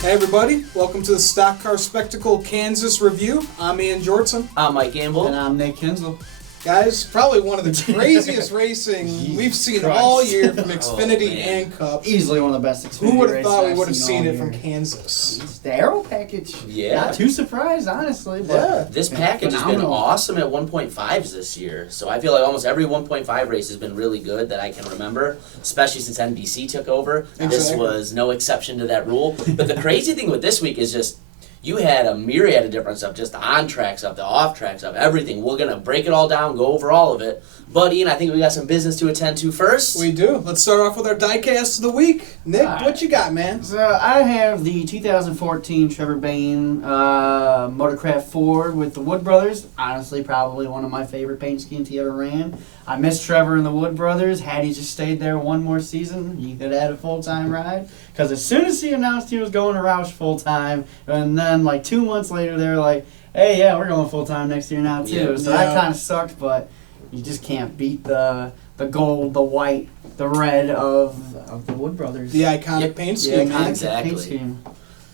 Hey everybody, welcome to the Stock Car Spectacle Kansas Review. I'm Ian Jortson. I'm Mike Gamble. And I'm Nick Kinsel. Guys, probably one of the craziest racing we've seen all year from Xfinity and Cup. Easily one of the best Xfinity Who would have races thought we I've would have seen it all from year. Kansas? It's the aero package. Yeah. Not too surprised, honestly. But Yeah. This package has been phenomenal. awesome at 1.5s this year. So I feel like almost every 1.5 race has been really good that I can remember, especially since NBC took over. This Exactly. was no exception to that rule. But the crazy thing with this week is just you had a myriad of different stuff, just the on-track stuff, the off-track stuff, everything. We're going to break it all down, go over all of it. But, Ian, I think we got some business to attend to first. We do. Let's start off with our diecast of the week. Nick, what you got, man? So I have the 2014 Trevor Bayne Motorcraft Ford with the Wood Brothers. Honestly, probably one of my favorite paint schemes he ever ran. I miss Trevor and the Wood Brothers. Had he just stayed there one more season, he could have had a full-time ride. Because as soon as he announced he was going to Roush full-time, and then like 2 months later they were like, hey, yeah, we're going full-time next year now too. Yeah. So that kind of sucked, but you just can't beat the gold, the white, the red of the Wood Brothers. The iconic paint scheme, iconic man. Exactly. paint scheme.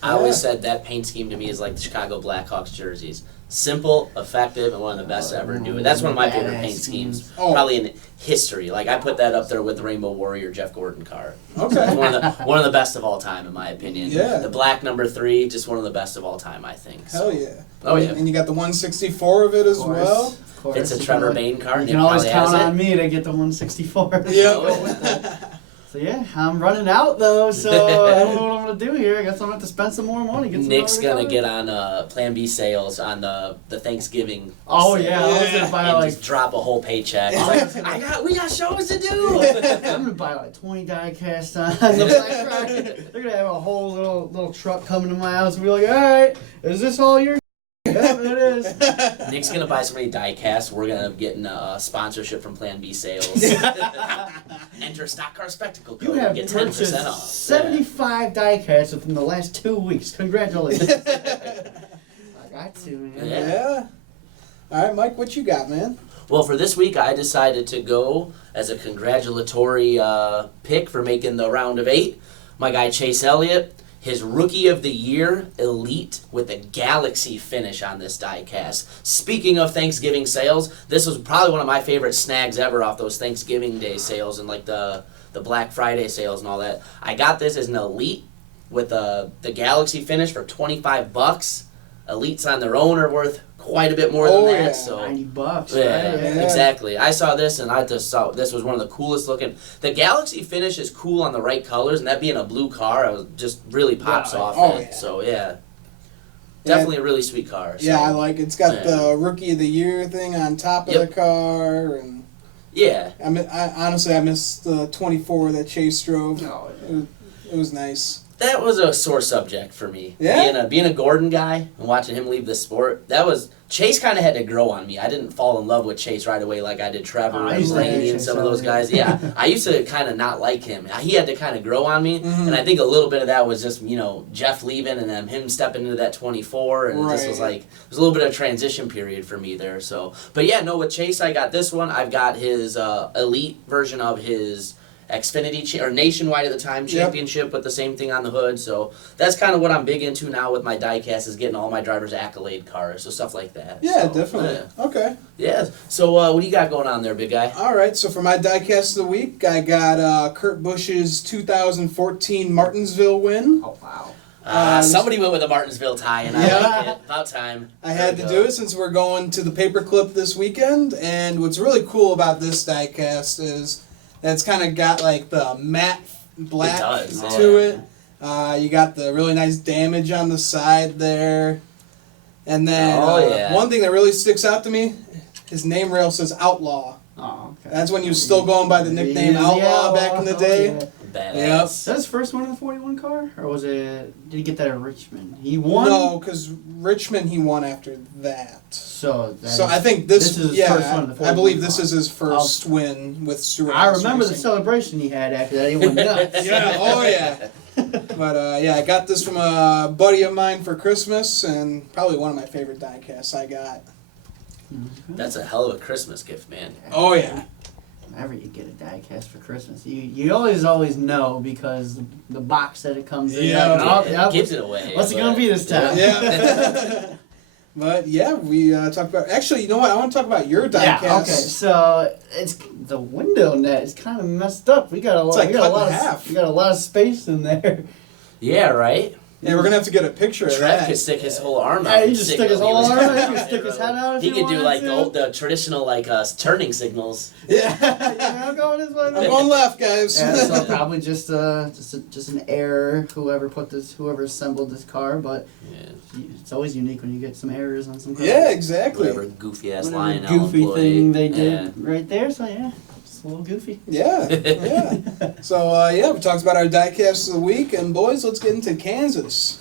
I always said that paint scheme to me is like the Chicago Blackhawks jerseys. Simple, effective, and one of the best to ever do it. That's one of my favorite Badass paint schemes, schemes. Oh. probably in history. Like I put that up there with the Rainbow Warrior Jeff Gordon car. Okay. It's one of the best of all time, in my opinion. Yeah. The black number 3, just one of the best of all time, I think. Hell yeah. Oh, yeah. And you got the 164 of it as Of course, well. of course. It's a You Trevor can Bayne car. You Nick can always probably count has on it. me to get the 164. Yep. So yeah, I'm running out though, so I don't know what I'm gonna do here. I guess I'm gonna have to spend some more money. Get some Nick's more gonna cars. get on Plan B sales on the Thanksgiving. Oh sale. yeah, I was gonna buy And like just drop a whole paycheck. We got shows to do. I'm gonna buy like 20 die cast on the Black Friday. They're gonna have a whole little truck coming to my house and be like, all right, is this all your? Yep, it is. Nick's gonna buy so many die casts. We're gonna get a sponsorship from Plan B sales. Enter Stock Car Spectacle You code have and get 10% purchased off. 75 die casts within the last 2 weeks. Congratulations. I got to, man. Yeah. Yeah. All right, Mike, what you got, man? Well, for this week, I decided to go as a congratulatory pick for making the round of 8. My guy Chase Elliott, his Rookie of the Year Elite with a Galaxy finish on this diecast. Speaking of Thanksgiving sales, this was probably one of my favorite snags ever off those Thanksgiving Day sales and like the Black Friday sales and all that. I got this as an Elite with the Galaxy finish for $25. Elites on their own are worth quite a bit more than that. Yeah. So $90, yeah, right? Yeah. exactly. I saw this and I just thought this was one of the coolest looking. The Galaxy finish is cool on the right colors, and that being a blue car, I was just really pops Yeah. off Oh, it. yeah. So yeah, definitely a really sweet car. So, Yeah, I like it. It's got Yeah. the Rookie of the Year thing on top of Yep. the car, and Yeah, I honestly missed the 24 that Chase drove. Oh, It was nice. that was a sore subject for me. Yeah? Being a Gordon guy and watching him leave this sport, Chase kind of had to grow on me. I didn't fall in love with Chase right away like I did Trevor I and used to hate Laney and Chase some of those Elliott. guys. Yeah, I used to kind of not like him. He had to kind of grow on me, Mhm. and I think a little bit of that was just Jeff leaving and then him stepping into that 24, and it just was Right. like it was a little bit of a transition period for me there. So, but yeah, no, with Chase, I got this one. I've got his elite version of his Xfinity or Nationwide at the time championship with the same thing on the hood. So that's kind of what I'm big into now with my diecast is getting all my drivers' accolade cars, so stuff like that. Yeah, So, definitely. Okay. Yeah. So what do you got going on there, big guy? All right, so for my diecast of the week, I got Kurt Busch's 2014 Martinsville win. Oh, wow. Somebody went with a Martinsville tie, and I Yeah. like it. About time. I had to do it since we're going to the paperclip this weekend, and what's really cool about this diecast is that it's kind of got like the matte black It does, to yeah. it. You got the really nice damage on the side there. And then yeah. one thing that really sticks out to me, his name rail says Outlaw. Oh, okay. That's when you was still going by the nickname He is Outlaw back in the day. Okay. Badass. Yep. Is that his first one in the 41 car? Or was it, did he get that at Richmond? He won? No, because Richmond he won after that. So I think this is his yeah, first one in the I 41 believe this car. is his first win with Stewart. I House remember the Racing. celebration he had after that. He went nuts. Yeah, oh yeah. But yeah, I got this from a buddy of mine for Christmas, and probably one of my favorite diecasts I got. That's a hell of a Christmas gift, man. Oh yeah. whenever you get a die-cast for Christmas, you always know because the box that it comes in. Yeah. It gives it away. What's it gonna be this time? Yeah. But yeah, we talked about. Actually, you know what? I want to talk about your diecast. Yeah. Okay. So it's the window net is kind of messed up. We got a lot. like We got a cut lot in of. half. We got a lot of space in there. Yeah, right? Yeah, we're gonna have to get a picture of Trev that. could stick his whole arm out. Yeah, he and just signal stick his he whole was arm coming out. He can down stick the his road. head out if He he could do like wanted to. the traditional like turning signals. Yeah. Yeah, I'm going this way. I'm going left, guys. Yeah, so probably just an error. Whoever assembled this car, but Yeah. it's always unique when you get some errors on some cars. Yeah, exactly. Whatever goofy ass Whatever line goofy employee. thing they did Yeah. right there. So yeah, just a little goofy. Yeah, yeah. So yeah, we talked about our diecast of the week, and boys, let's get into Kansas.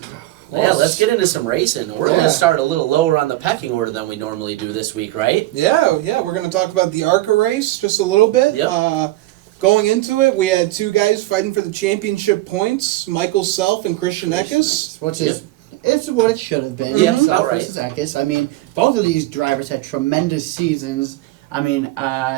Yeah, let's get into some racing. We're Yeah. going to start a little lower on the pecking order than we normally do this week, right? Yeah, yeah. We're gonna talk about the ARCA race just a little bit. Yep. Going into it, we had two guys fighting for the championship points: Michael Self and Christian Eckes. Which is it's what it should have been. Yeah, Self about right. versus Eckes. I mean, both of these drivers had tremendous seasons. I mean,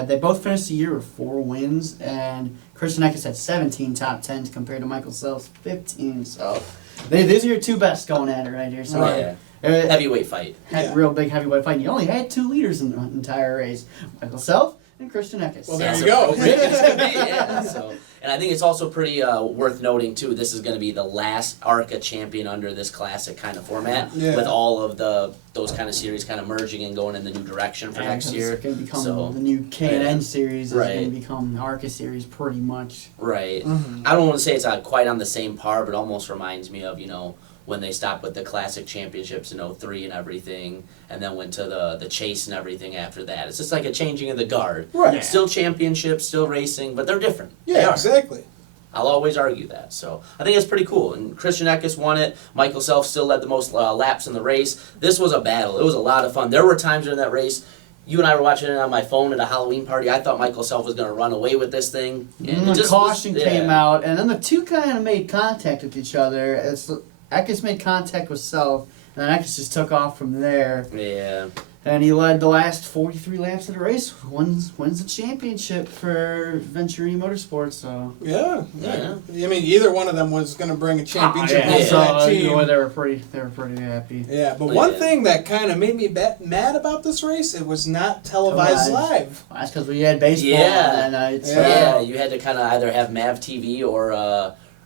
they both finished the year with 4 wins, and Christian Eckes had 17 top 10s compared to Michael Self's 15. So these are your two best going at it right here. So Yeah. Heavyweight fight. had real big heavyweight fight. And you only had 2 leaders in the entire race: Michael Self and Christian Eckes. Well, there As you go. appropriate as can be, yeah. So, and I think it's also pretty worth noting too. This is going to be the last ARCA champion under this classic kind of format, Yeah. with all of those kind of series kind of merging and going in the new direction for next year. It's going to become So, the new K&N yeah. series. Is Right. going to become the ARCA series pretty much. Right. Mhm. I don't want to say it's quite on the same par, but almost reminds me of when they stopped with the classic championships in 03 and everything, and then went to the chase and everything after that. It's just like a changing of the guard. Right. Yeah. Still championships, still racing, but they're different. They Yeah, are. exactly. I'll always argue that. So I think it's pretty cool. And Christian Eckes won it. Michael Self still led the most laps in the race. This was a battle. It was a lot of fun. There were times during that race, you and I were watching it on my phone at a Halloween party. I thought Michael Self was going to run away with this thing. And it the just caution was- came yeah. out, and then the two kind of made contact with each other. Eckes made contact with Self, and then Eckes just took off from there. Yeah. And he led the last 43 laps of the race. Wins the championship for Venturi Motorsports. So Yeah, Yeah. I mean, either one of them was going to bring a championship yeah. home Yeah. for that So team. they were pretty happy. Yeah, but one Yeah. thing that kind of made me mad about this race, it was not televised live. Well, that's because we had baseball Yeah. on that night. So. Yeah, you had to kind of either have MAV TV or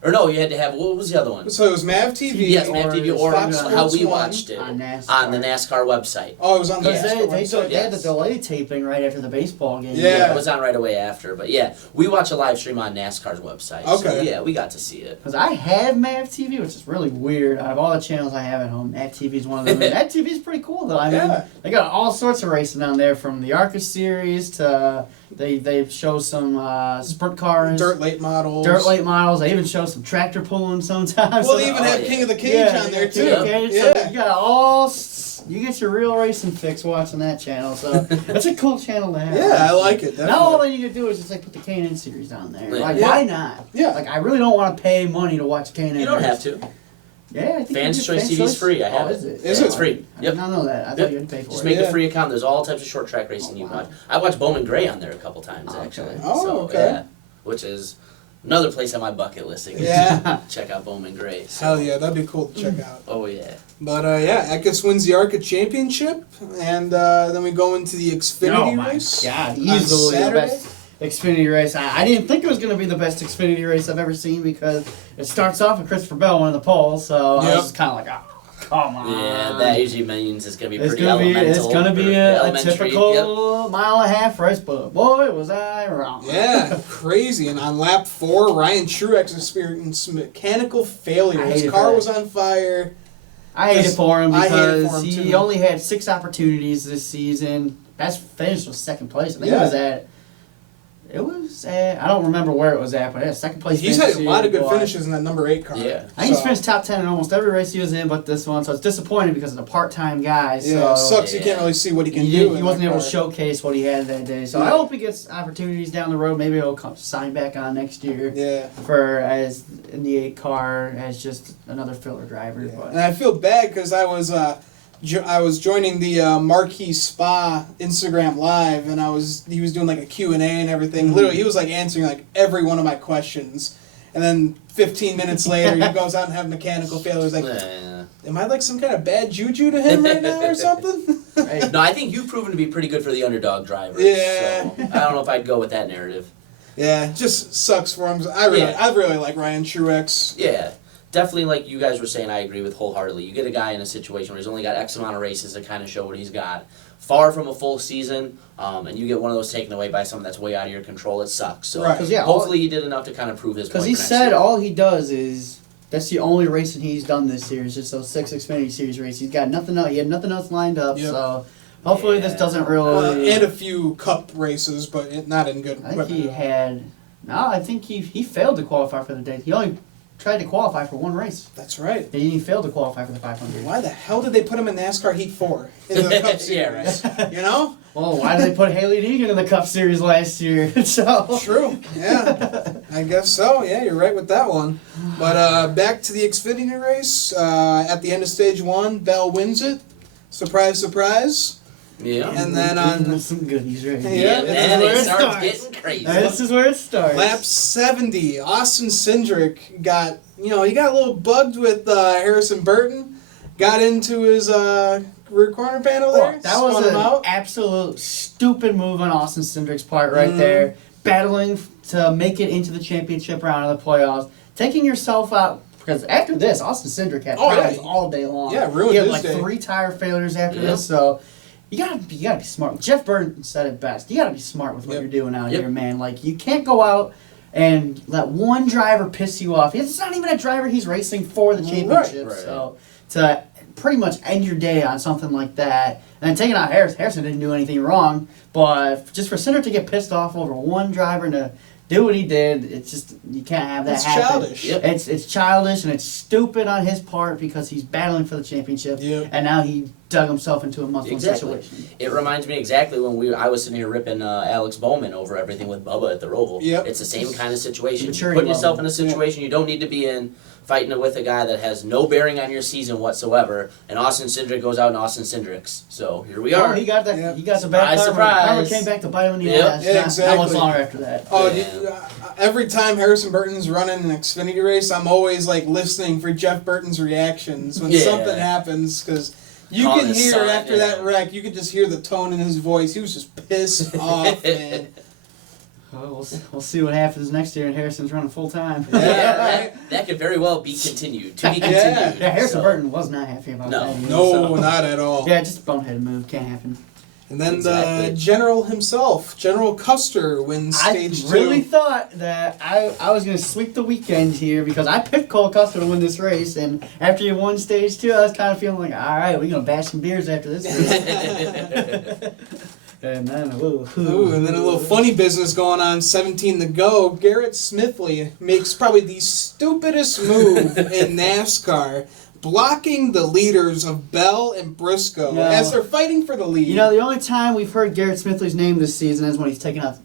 no, you had to have, what was the other one? So it was MAV TV. Yes, MAV TV or Fox how Sports we 1 watched it on NASCAR. on the NASCAR website. Oh, it was on the Because Yeah. NASCAR they website. had the Yes. delay taping right after the baseball game. Yeah. It was on right away after, but yeah, we watch a live stream on NASCAR's website. So Okay. yeah, we got to see it. Because I have MAV TV, which is really weird. Out of all the channels I have at home, MAV TV is one of them. MAV TV is pretty cool, though. I mean, Yeah. they got all sorts of racing on there, from the ARCA series to they show some sprint cars, Dirt late models. late models. They even show some tractor pulling sometimes. Well, So they even Oh, have yeah. King of the Cage yeah, on there they too. got King of the Cage, Yeah. So you got you get your real racing fix watching that channel. So that's a cool channel to have. Yeah, I like it. Now all Definitely. they need to do is just like put the K&N series on there. Yeah. Like, Yeah. why not? Yeah. Like, I really don't want to pay money to watch K&N. You don't race. have to. Yeah, I think Fans you do. Choice TV is free. I have Oh, it. is it? Is Yeah, it? It's free. I Yep. did not know that. I thought Yep. you had to pay for Just it. make Yeah. a free account. There's all types of short track racing you wow. can watch. I watched Bowman Gray on there a couple times Oh, actually. okay. Oh, So, okay. Yeah, which is another place on my bucket list. To get Yeah. to check out Bowman Gray. So. Hell yeah, that'd be cool to check out. Oh yeah. But yeah, Eckes wins the ARCA championship, and then we go into the Xfinity Oh my race. God, on easily the Saturday. best Xfinity race. I didn't think it was going to be the best Xfinity race I've ever seen because it starts off with Christopher Bell winning the pole, so I Yep. was just kind of like, oh, come on. Yeah, that usually means it's gonna be It's pretty gonna be elemental. a elementary. typical mile and a half race, but boy was I wrong. Yeah, crazy. And on lap 4, Ryan Truex experienced mechanical failure. I His hated car that. was on fire. I hate it for him I hate it because for him, he too. only had 6 opportunities this season. Best finish was second place. I think Yeah. it was at, I don't remember where it was at, but yeah, second place. He's finish had a lot of good boy. finishes in that number 8 car. Yeah. I think he's So, finished top 10 in almost every race he was in, but this one. So it's disappointing because it's a part-time guy. Yeah, So sucks. You can't really see what he can he, do. did, in he wasn't that able to car. showcase what he had that day. So Yeah. I hope he gets opportunities down the road. Maybe he'll come sign back on next year Yeah. for as in the 8 car as just another filler driver. Yeah. But And I feel bad because I was I was joining the Marquee Spa Instagram Live, and he was doing like a Q&A and everything. Literally, he was like answering like every one of my questions. And then 15 minutes later, he goes out and have mechanical failures. Like, am I like some kind of bad juju to him right now or something? No, I think you've proven to be pretty good for the underdog drivers. Yeah. So I don't know if I'd go with that narrative. Yeah, it just sucks for him. I really like Ryan Truex. Yeah. Definitely, like you guys were saying, I agree with wholeheartedly. You get a guy in a situation where he's only got X amount of races to kind of show what he's got. Far from a full season, and you get one of those taken away by someone that's way out of your control, it sucks. So Right. hopefully he did enough to kind of prove his point. Because he said all he does is, that's the only racing he's done this year, is just those 6 Xfinity Series races. He's got nothing else, he had nothing else lined up, so hopefully this doesn't really... and a few cup races, but not in good I think he failed to qualify for the day. He only tried to qualify for one race. That's right. And he failed to qualify for the 500. Why the hell did they put him in NASCAR Heat 4 in the Cup Series? Yeah, right. You know? Well, why did they put Haley Deegan in the Cup Series last year? So True. Yeah. I guess so. Yeah, you're right with that one. But back to the Xfinity race. At the end of stage 1, Bell wins it. Surprise, surprise. Yeah. And then on some goodies right here. Yeah, and where it starts getting crazy. This is where it starts. lap 70, Austin Cindric got he got a little bugged with Harrison Burton. Got into his rear corner panel there. That was an absolute stupid move on Austin Cindric's part right there. Battling to make it into the championship round of the playoffs. Taking yourself out. Because after this, Austin Cindric had problems all day long. Yeah, ruined he had his like day. 3 tire failures after this, so you gotta be smart. Jeff Burton said it best. You gotta be smart with what you're doing out here, man. Like, you can't go out and let one driver piss you off. It's not even a driver he's racing for the championship. Right. So to pretty much end your day on something like that, and then taking out Harrison didn't do anything wrong, but just for Cindric to get pissed off over one driver and to do what he did, it's just, you can't have that happen. Childish. Yep. It's childish and it's stupid on his part because he's battling for the championship, and now he dug himself into a muscle situation. It reminds me exactly when I was sitting here ripping Alex Bowman over everything with Bubba at the Roval. Yep. It's the same kind of situation. Maturity Putting yourself level. in a situation you don't need to be in, fighting with a guy that has no bearing on your season whatsoever, and Austin Cindric goes out and Austin Cindric's. So here we are. He got that. He got the back Surprise. Power came back to bite him in the Yep. ass. Yeah, exactly. Not much longer after that. Oh, every time Harrison Burton's running an Xfinity race, I'm always like listening for Jeff Burton's reactions when something happens, because you Calling can his hear son, after that wreck, you could just hear the tone in his voice. He was just pissed off, man. Well, we'll see what happens next year, and Harrison's running full time. That could very well be continued. To be continued. Yeah, Harrison Burton was not happy about that. Either, No, not at all. Yeah, just a boneheaded move. Can't happen. And then the General himself, General Custer, wins stage 2. I really thought that I was going to sweep the weekend here because I picked Cole Custer to win this race, and after you won stage 2, I was kind of feeling like, all right, we're going to bash some beers after this race. And then, and then a little funny business going on, 17 to go. Garrett Smithley makes probably the stupidest move in NASCAR, blocking the leaders of Bell and Briscoe as they're fighting for the lead. You know, the only time we've heard Garrett Smithley's name this season is when he's taking out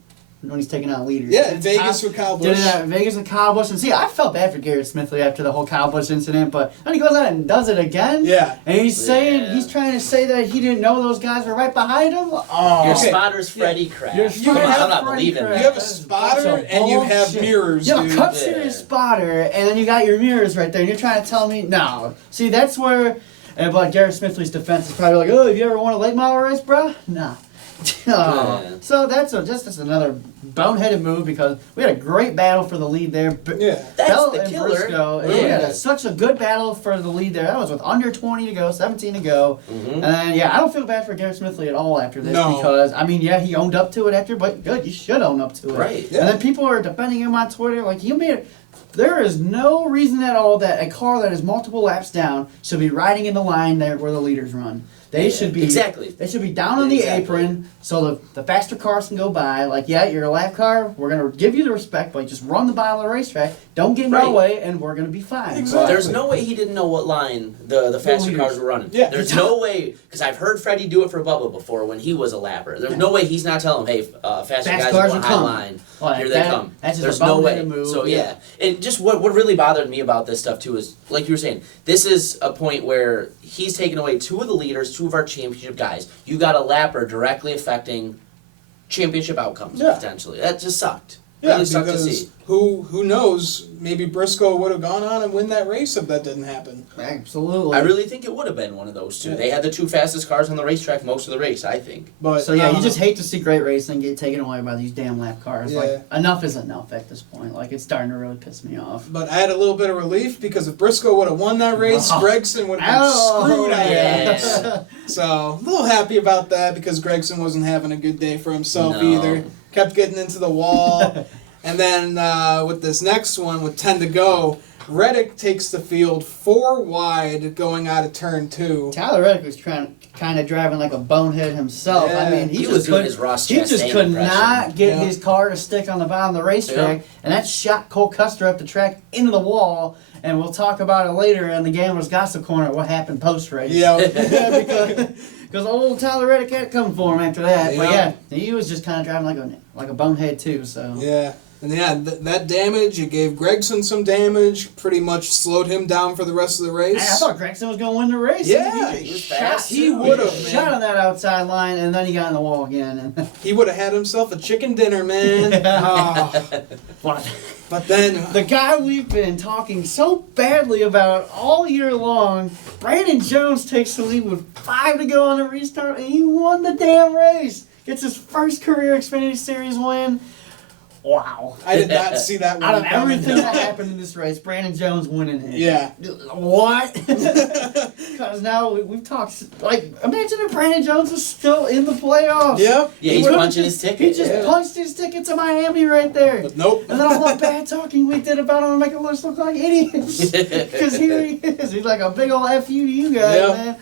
leaders. Yeah, in Vegas with Kyle Busch. Did it at Vegas with Kyle Busch. And see, I felt bad for Garrett Smithley after the whole Kyle Busch incident, but then he goes out and does it again. Yeah. And he's trying to say that he didn't know those guys were right behind him. Oh. Your spotter's Freddie Crash. Come on, I'm not Freddie believing Crash. You have a spotter and you have mirrors, You have dude. a Cup Series spotter, and then you got your mirrors right there, and you're trying to tell me, no. See, that's where, but Garrett Smithley's defense is probably like, oh, have you ever won a late model race, bro? Nah. So that's just another boneheaded move because we had a great battle for the lead there. Yeah. That's Bell the and killer. Briscoe, we had such a good battle for the lead there. That was with under 20 to go, 17 to go. And then, I don't feel bad for Garrett Smithley at all after this because, he owned up to it after, but good, you should own up to it. Right. Yeah. And then people are defending him on Twitter like, there is no reason at all that a car that is multiple laps down should be riding in the line there where the leaders run. They should be They should be down on the apron so the faster cars can go by. Like, you're a lap car. We're gonna give you the respect, but just run the bottom of the racetrack. don't get in Right. our way, and we're going to be fine. Exactly. There's no way he didn't know what line the faster cars were running. Yeah. There's no way, because I've heard Freddie do it for Bubba before when he was a lapper. There's no way he's not telling him, hey, faster Fast guys cars are are high coming. line. Well, Here they that- come. that's just There's a no way. boneheaded move. So, yeah. And just what really bothered me about this stuff, too, is, like you were saying, this is a point where he's taken away two of the leaders, two of our championship guys. You got a lapper directly affecting championship outcomes, Yeah. potentially. That just sucked. Yeah, Really sucked to because see. who knows? Maybe Briscoe would have gone on and win that race if that didn't happen. Absolutely. I really think it would have been one of those two. Yeah. They had the two fastest cars on the racetrack most of the race, I think. But So yeah, you just hate to see great racing get taken away by these damn lap cars. Yeah. Like enough is enough at this point. Like it's starting to really piss me off. But I had a little bit of relief because if Briscoe would have won that race, Oh. Gregson would have been Oh, screwed out yeah. of that. So a little happy about that because Gregson wasn't having a good day for himself No. either. Kept getting into the wall. And then with this next one, with 10 to go, Reddick takes the field 4 wide going out of turn 2. Tyler Reddick was kind of driving like a bonehead himself. Yeah. I mean, He he, was just doing could, his Ross he just Chastain could impression. not get Yeah. his car to stick on the bottom of the racetrack, and that shot Cole Custer up the track into the wall. And we'll talk about it later in the Gamblers Gossip Corner. What happened post race? Yeah. because old Tyler Reddick had it coming for him after that. But Yeah. yeah, he was just kind of driving like a bonehead too. So Yeah. And yeah, that damage, it gave Gregson some damage, pretty much slowed him down for the rest of the race. I thought Gregson was going to win the race. Yeah, he he was shot. fast, he too. would have, Shot man. on that outside line, and then he got in the wall again. And He would have had himself a chicken dinner, man. Oh. But then, the guy we've been talking so badly about all year long, Brandon Jones takes the lead with 5 to go on the restart, and he won the damn race. Gets his first career Xfinity Series win. Wow. I did not see that one Out of coming. everything that happened in this race, Brandon Jones winning it. Yeah. What? Because now we've talked, like, imagine if Brandon Jones was still in the playoffs. Yep. Yeah, He he's would've punching just- his ticket. He just Yeah. punched his ticket to Miami right there. But nope. And then all the bad talking we did about him to make us look like idiots. Because here he is. He's like a big old F you to you guys, Yeah. man.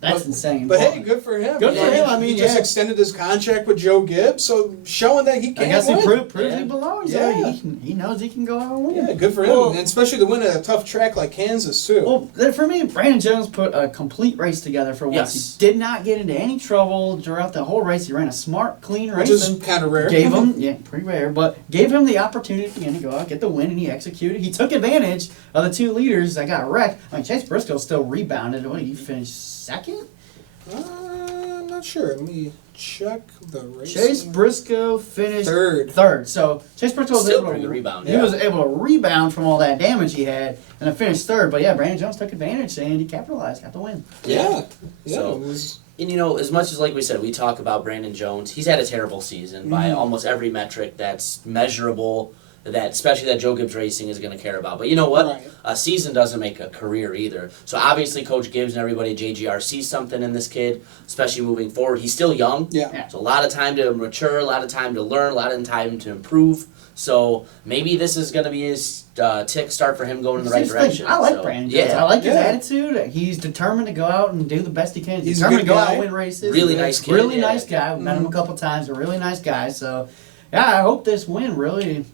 That's insane. But hey, good for him. Good for him, I mean, he just yeah. extended his contract with Joe Gibbs, so showing that he I can guess he win. proves Yeah. he belongs Yeah. there. He knows he can go out and win. Yeah, good for him, Well- and especially to win at a tough track like Kansas too. Well, then for me, Brandon Jones put a complete race together for once. Yes. He did not get into any trouble throughout the whole race. He ran a smart, clean race. which is and kind of rare. Gave him, yeah, pretty rare, but gave him the opportunity again to go out, get the win, and he executed. He took advantage of the two leaders that got wrecked. I mean, Chase Briscoe still rebounded. What, he finished second? I'm not sure. Let me check the race. Chase Briscoe finished Third. So Chase Briscoe was Still able pretty to good rebound, He yeah. was able to rebound from all that damage he had, and then finished third. But yeah, Brandon Jones took advantage and he capitalized, got the win. Yeah. Yeah. So- it was, And you know, as much as like we said, we talk about Brandon Jones, he's had a terrible season by almost every metric that's measurable, that especially that Joe Gibbs Racing is going to care about. But you know what? Right. A season doesn't make a career either. So obviously, Coach Gibbs and everybody at JGR sees something in this kid, especially moving forward. He's still young. yeah. So a lot of time to mature, a lot of time to learn, a lot of time to improve. So maybe this is going to be his tick start for him going in the right Here's the thing, direction. I like So, Brandon Jones. Yeah. I like his Yeah. attitude. He's determined to go out and do the best he can. He's a determined good to go out guy. and win races. Really nice kid, Really yeah. nice guy. We've met him a couple times. A really nice guy. So, yeah, I hope this win really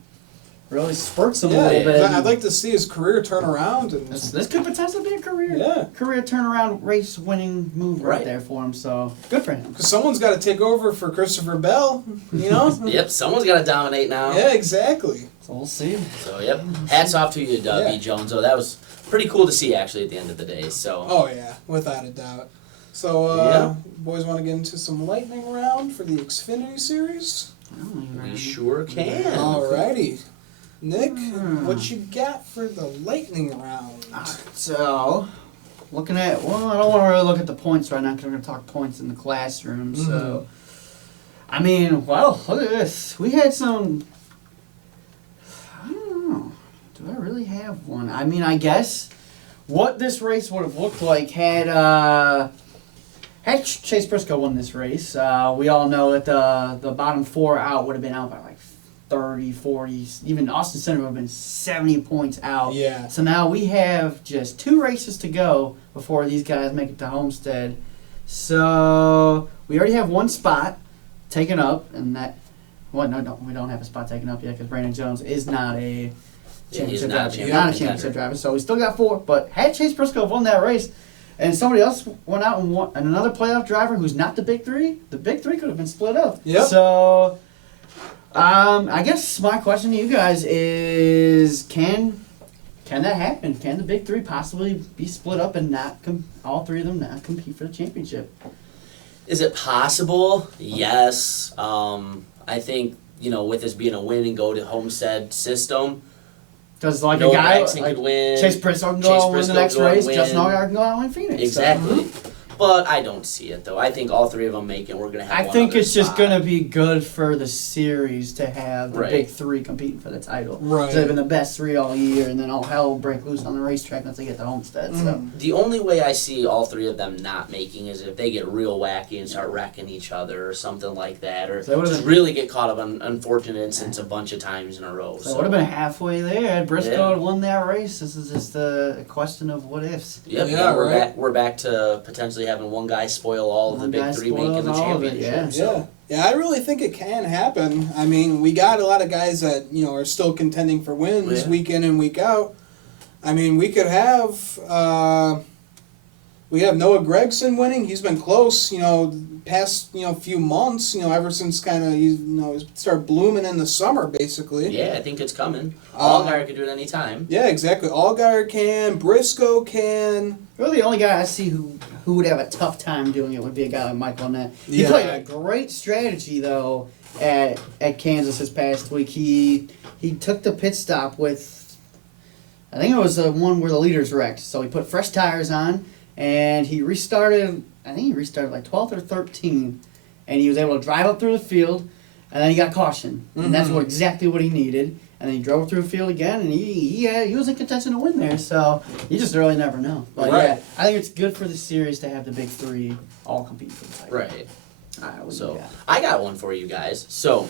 spurts him a Yeah, little bit. I'd like to see his career turn around. And This could potentially be a career turnaround race winning move right Right. there for him. So good for him. because someone's got to take over for Christopher Bell, you know? Yep, someone's got to dominate now. Yeah, exactly. So we'll see. So, yep. Hats off to you, Yeah. B. Jones. Oh, that was pretty cool to see, actually, at the end of the day. So, Oh, yeah, without a doubt. So, Yeah. boys want to get into some lightning round for the Xfinity Series? we sure can. Alrighty. Nick, Hmm. what you got for the lightning round? So, looking at, well, I don't want to really look at the points right now because we're going to talk points in the classroom. So, I mean, well, look at this. We had some, I don't know. Do I really have one? I mean, I guess what this race would have looked like had Chase Briscoe won this race. We all know that the bottom 4 out would have been out by like 30, 40, even Austin Center would have been 70 points out. Yeah. So now we have just 2 races to go before these guys make it to Homestead. So we already have 1 spot taken up, and that, well, no, we don't have a spot taken up yet because Brandon Jones is not a championship not a driver. championship Not a contender. championship driver. So we still got 4. But had Chase Briscoe won that race, and somebody else went out and won, and another playoff driver who's not the big 3, the big 3 could have been split up. Yep. So, I guess my question to you guys is, can that happen? Can the big 3 possibly be split up and not all 3 of them not compete for the championship? Is it possible? Yes. I think, with this being a win and go to Homestead system, Because like Noah a guy Gragson like could win. Chase Briscoe can Chase go out and win Briscoe the next can go out and race. win. Justin Allgaier can go out and win Phoenix. Exactly. So. But I don't see it, though. I think all 3 of them make it. We're going to have I one think other it's just spot. going to be good for the series to have the Right. big 3 competing for the title. Right. They've been the best 3 all year, and then all hell will break loose on the racetrack once they get to Homestead. So. The only way I see all 3 of them not making is if they get real wacky and start wrecking each other or something like that, or So it would've just been- really get caught up on unfortunate incidents a bunch of times in a row. So it would have been halfway there. Had Briscoe Yeah. had won that race, this is just a question of what ifs. Yep, Yeah, we're right. back. We're back to potentially having one guy spoil all of the One big guy 3 making spoils the all of it, championship. yeah. So. Yeah, I really think it can happen. I mean, we got a lot of guys that are still contending for wins Yeah. week in and week out. I mean, we could have Noah Gregson winning. He's been close, past few months. Ever since kind of he started blooming in the summer, basically. Yeah, I think it's coming. Um, Allgaier could do it anytime. Yeah, exactly. Allgaier can, Briscoe can. Really, the only guy I see who would have a tough time doing it would be a guy like Michael Annett. He Yeah. played a great strategy though at Kansas this past week. He took the pit stop with, I think it was the one where the leaders wrecked. So he put fresh tires on and he restarted. I think he restarted like 12th or 13th, and he was able to drive up through the field, and then he got caution, and that's exactly what he needed. And then he drove through the field again, and he was in contention to win there. So you just really never know. But Right. yeah, I think it's good for the series to have the big 3 all compete for the title. Right. So Yeah. I got one for you guys. So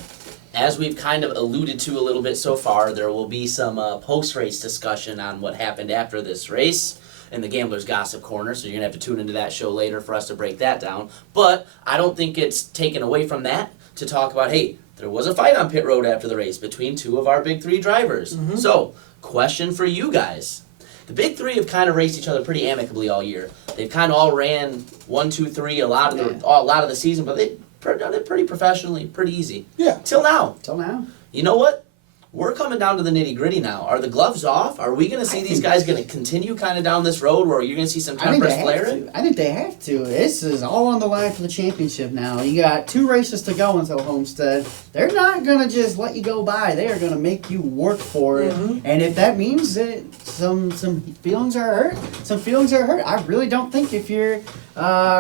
as we've kind of alluded to a little bit so far, there will be some post-race discussion on what happened after this race in the Gambler's Gossip Corner, so you're going to have to tune into that show later for us to break that down. But I don't think it's taken away from that to talk about, hey, there was a fight on pit road after the race between 2 of our big 3 drivers. So, question for you guys. The big 3 have kind of raced each other pretty amicably all year. They've kind of all ran 1, 2, 3 a lot of the season, but they've done it pretty professionally, pretty easy. Yeah. Till now. Till now. You know what? We're coming down to the nitty-gritty now. Are the gloves off? Are we going to see these guys going to continue kind of down this road where you're going to see some I think tempers they flaring? have to. I think they have to. This is all on the line for the championship now. You got 2 races to go until Homestead. They're not going to just let you go by. They are going to make you work for it. And if that means that some feelings are hurt, I really don't think if you're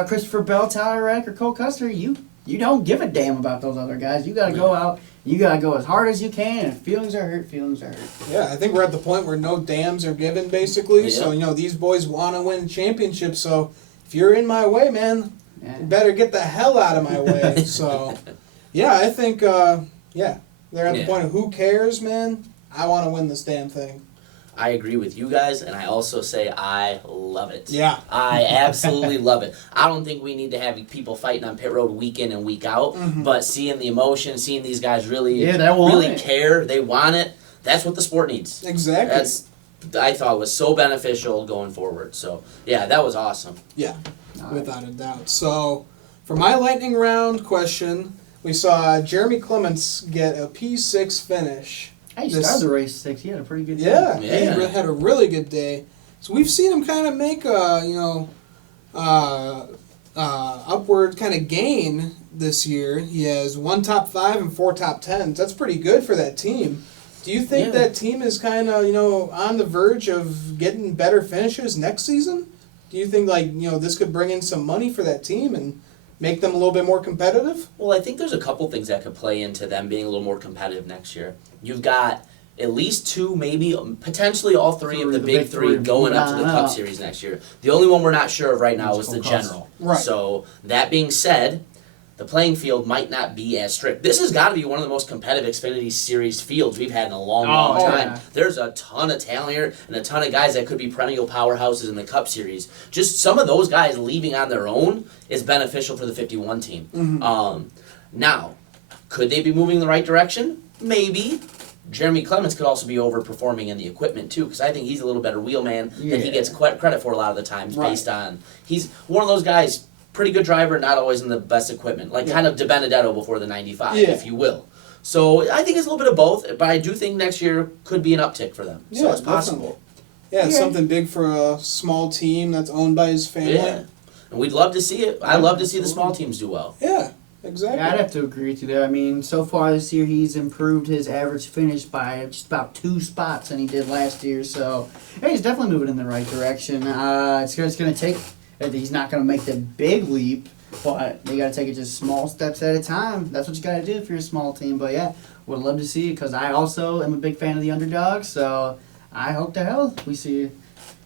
Christopher Bell, Tyler Reddick, or Cole Custer, you don't give a damn about those other guys. You got to go out. You got to go as hard as you can, and if feelings are hurt, feelings are hurt. Yeah, I think we're at the point where no dams are given, basically. Yeah. So, these boys want to win championships. So, if you're in my way, man, Yeah. you better get the hell out of my way. So, yeah, I think, they're at the point of who cares, man. I want to win this damn thing. I agree with you guys, and I also say I love it. Yeah. I absolutely love it. I don't think we need to have people fighting on pit road week in and week out, but seeing the emotion, seeing these guys really, Yeah, they want really it. care, they want it, that's what the sport needs. Exactly. I thought was so beneficial going forward. So, yeah, that was awesome. Yeah, without a doubt. So, for my lightning round question, we saw Jeremy Clements get a P6 finish. Hey, he This- started the race 6. He had a pretty good day. Yeah, Yeah. he had a really good day. So we've seen him kind of make a upward kind of gain this year. He has 1 top 5 and 4 top 10s. That's pretty good for that team. Do you think that team is kind of on the verge of getting better finishes next season? Do you think this could bring in some money for that team and make them a little bit more competitive? Well, I think there's a couple things that could play into them being a little more competitive next year. You've got at least 2, maybe potentially all 3 of the big 3 going up to the Cup Series next year. The only one we're not sure of right now is the General. Right. So that being said, the playing field might not be as strict. This has got to be one of the most competitive Xfinity Series fields we've had in a long, long time. Yeah. There's a ton of talent here and a ton of guys that could be perennial powerhouses in the Cup Series. Just some of those guys leaving on their own is beneficial for the 51 team. Now, could they be moving in the right direction? Maybe. Jeremy Clements could also be overperforming in the equipment too, because I think he's a little better wheelman than he gets credit for a lot of the times, based on he's one of those guys, pretty good driver, not always in the best equipment, like kind of DiBenedetto before the '95, if you will. So I think it's a little bit of both, but I do think next year could be an uptick for them. So it's possible. Yeah, it's something big for a small team that's owned by his family. Yeah, and we'd love to see it. I love to see the small teams do well. Yeah. Exactly. Yeah, I'd have to agree with you there. I mean, so far this year, he's improved his average finish by just about 2 spots than he did last year. So, yeah, he's definitely moving in the right direction. It's going to take. He's not going to make the big leap, but you got to take it just small steps at a time. That's what you got to do if you're a small team. But yeah, would love to see it because I also am a big fan of the underdog. So I hope to hell we see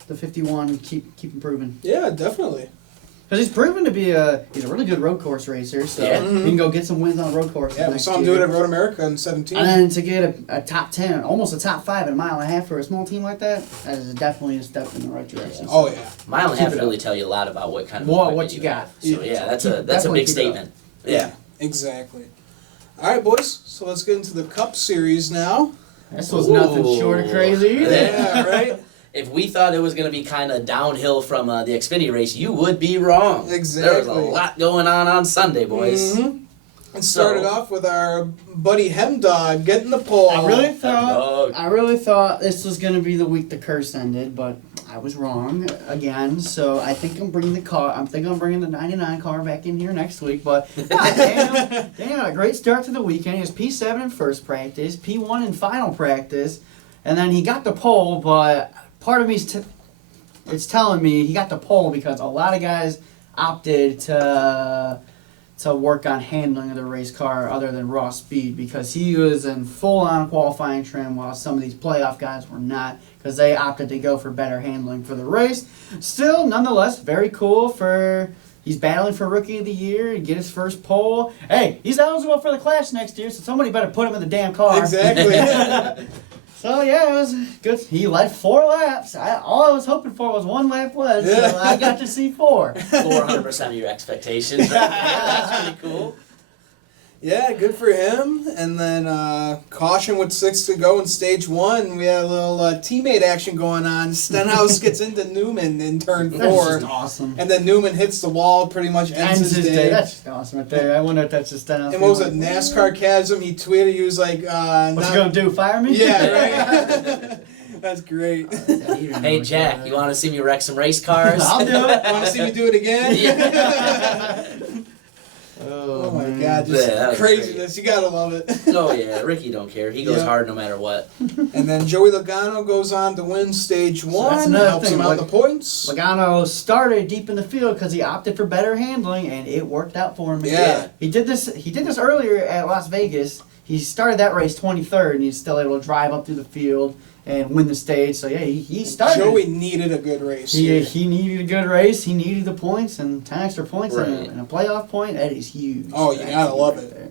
the 51 keep improving. Yeah, definitely. Because he's proven to be he's a really good road course racer, so he can go get some wins on road courses. Yeah, we saw him do it at Road America in 17. And then to get a top 10, almost a top 5 in a mile and a half for a small team like that is definitely a step in the right direction. Oh yeah, mile and a half really tell you a lot about what kind of what you got. So yeah, that's a big statement. Yeah, exactly. All right, boys. So let's get into the Cup Series now. This was nothing short of crazy. Yeah, right. If we thought it was going to be kind of downhill from the Xfinity race, you would be wrong. Exactly. There was a lot going on Sunday, boys. Mm-hmm. And started off with our buddy Hemdog getting the pole. I really thought this was going to be the week the curse ended, but I was wrong again. So I think I'm bringing the 99 car back in here next week. But damn, a great start to the weekend. He was P7 in first practice, P1 in final practice, and then he got the pole, but part of me it's telling me he got the pole because a lot of guys opted to work on handling of the race car other than raw speed because he was in full-on qualifying trim while some of these playoff guys were not because they opted to go for better handling for the race. Still, nonetheless, very cool he's battling for Rookie of the Year and get his first pole. Hey, he's eligible for the Clash next year, so somebody better put him in the damn car. Exactly. So, yeah, it was good. He led 4 laps. All I was hoping for was 1 lap led, so I got to see 4. 400% of your expectations. Right? Yeah, that's pretty cool. Yeah, good for him. And then caution with 6 to go in stage 1. We had a little teammate action going on. Stenhouse gets into Newman in turn 4. That's just awesome. And then Newman hits the wall, pretty much ends his day. That's just awesome right there. I wonder if that's just Stenhouse. And what was it, NASCAR Chasm? He tweeted, he was like... What's he going to do, fire me? Yeah, right. That's great. Hey, Jack, you want to see me wreck some race cars? I'll do it. Want to see me do it again? Yeah. Oh my God, just craziness. You gotta love it. Oh yeah, Ricky don't care. He goes hard no matter what. And then Joey Logano goes on to win stage 1. So helps him out the points. Logano started deep in the field because he opted for better handling, and it worked out for him. Yeah. He did this earlier at Las Vegas. He started that race 23rd, and he's still able to drive up through the field and win the stage. So yeah, he started. Joey needed a good race. He needed a good race. He needed the points and 10 extra points right. and a playoff point. That is huge. Oh, you gotta love it. There.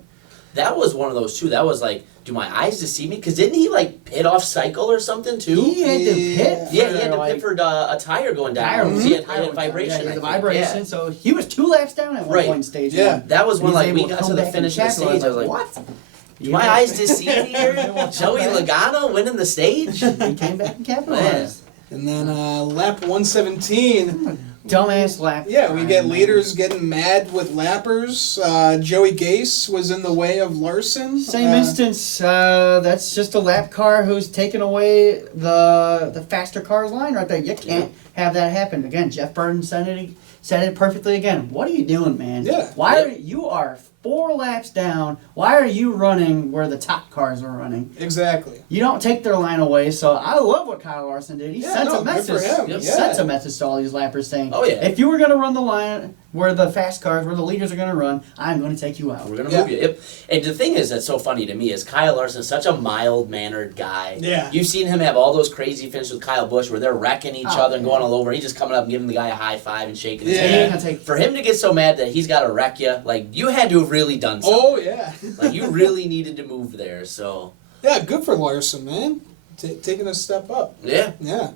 That was one of those too. That was like, do my eyes deceive me? Because didn't he like pit off cycle or something too? He had to pit. Yeah, he had to pit for a tire going down. He had vibration. Yeah, the vibration. Yeah. So he was 2 laps down at one point in stage 1. That was when like we got to the finish of the stage. I was like, what? My eyes deceive me here? Joey Logano winning the stage? He came back and capitalized. And then lap 117. Dumbass lap. Yeah, we get leaders getting mad with lappers. Joey Gase was in the way of Larson. Same instance. That's just a lap car who's taking away the faster car's line right there. You can't have that happen. Again, Jeff Burton said it perfectly again. What are you doing, man? Yeah. You are 4 laps down. Why are you running where the top cars are running? Exactly. You don't take their line away, so I love what Kyle Larson did. He sent a message. He sent a message to all these lappers saying, oh, yeah. if you were going to run the line where the fast cars, where the leaders are going to run, I'm going to take you out. We're going to move you. Yep. And the thing is that's so funny to me is Kyle Larson is such a mild-mannered guy. Yeah. You've seen him have all those crazy finishes with Kyle Busch where they're wrecking each other and going all over. He's just coming up and giving the guy a high five and shaking his hand. For him to get so mad that he's got to wreck you, like, you had to have really done something. Oh, yeah. Like, you really needed to move there, so... Yeah, good for Larson, man. Taking a step up. Yeah. Yeah.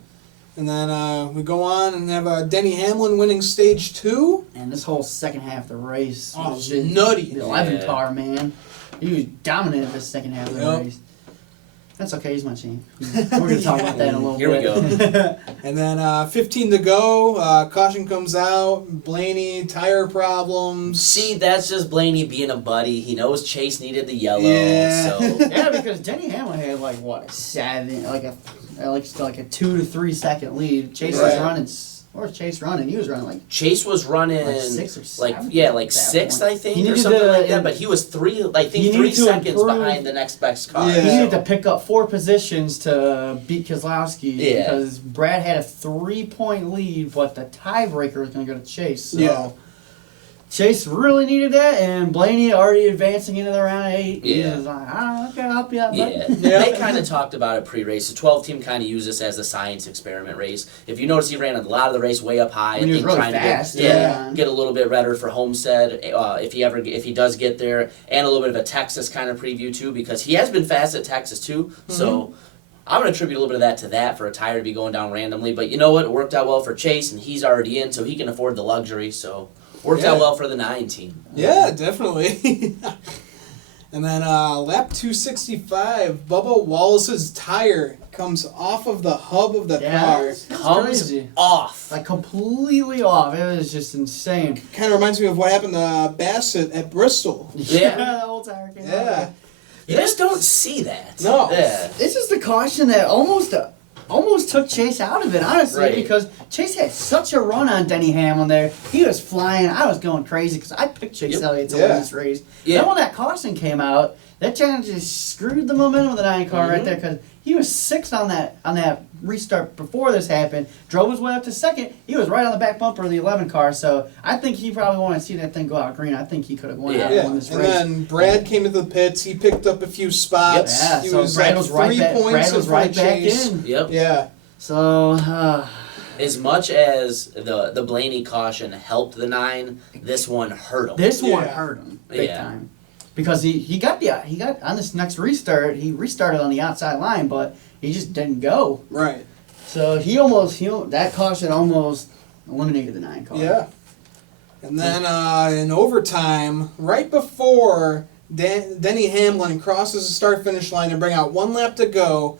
And then we go on and have Denny Hamlin winning stage 2. And this whole second half of the race was nutty. The 11 car, man. He was dominant in the second half of the race. That's okay, he's my team. We're going to talk about that in a little Here bit. we go. And then 15 to go. Caution comes out. Blaney, tire problems. See, that's just Blaney being a buddy. He knows Chase needed the yellow, Yeah. so Yeah, because Denny Hamlin had like what, like a 2 to 3 second lead. Chase was Right. running. Where's Chase running? He was running like Chase was running like 6 or 7. like at that sixth, point. I think, He or needed something to- like that. But he was three needed to 3 seconds improve. behind the next best car. Yeah. He needed so- to pick up 4 positions to beat Keselowski Yeah. because Brad had a 3-point lead, but the tiebreaker was going to go to Chase. So Yeah. Chase really needed that, and Blaney already advancing into the round 8. He Yeah. was like, okay, I'll help you out, bud. Yeah. Yeah. They kind of talked about it pre-race. The 12 team kind of used this as a science experiment race. If you notice, he ran a lot of the race way up high. When he was really trying fast, to yeah. get a little bit redder for Homestead if he does get there, and a little bit of a Texas kind of preview too, because he has been fast at Texas too. So I'm going to attribute a little bit of that for a tire to be going down randomly. But you know what? It worked out well for Chase, and he's already in, so he can afford the luxury. So worked out Yeah. well for the 9 team. Yeah, definitely. And then lap 265, Bubba Wallace's tire comes off of the hub of the car. That's Comes crazy. off. Like completely off. It was just insane. Kind of reminds me of what happened to Bassett at Bristol. Yeah. The whole tire came Yeah. off. You just don't see that. No. Yeah. This is the caution that almost took Chase out of it, honestly, Right. because Chase had such a run on Denny Hamlin there. He was flying. I was going crazy because I picked Chase Yep. Elliott to Yeah. win this race. Yeah. Then when that caution came out, that kind of just screwed the momentum of the 9 car right there because he was 6th on that restart before this happened. Drove his way up to 2nd. He was right on the back bumper of the 11 car, so I think he probably wanted to see that thing go out green. I think he could have won out and Yeah, won this and race. then Brad came to the pits. He picked up a few spots. Yeah, He so was Brad like was right 3 back. points Brad in was front right of back Chase. in. Yep. Yeah, So. As much as the Blaney caution helped the 9, this one hurt him. This one Yeah. hurt him big Yeah. time because he got on this next restart. He restarted on the outside line, but he just didn't go. right. So that caution almost eliminated the 9 car. Yeah. And then in overtime, right before Denny Hamlin crosses the start-finish line and bring out 1 lap to go,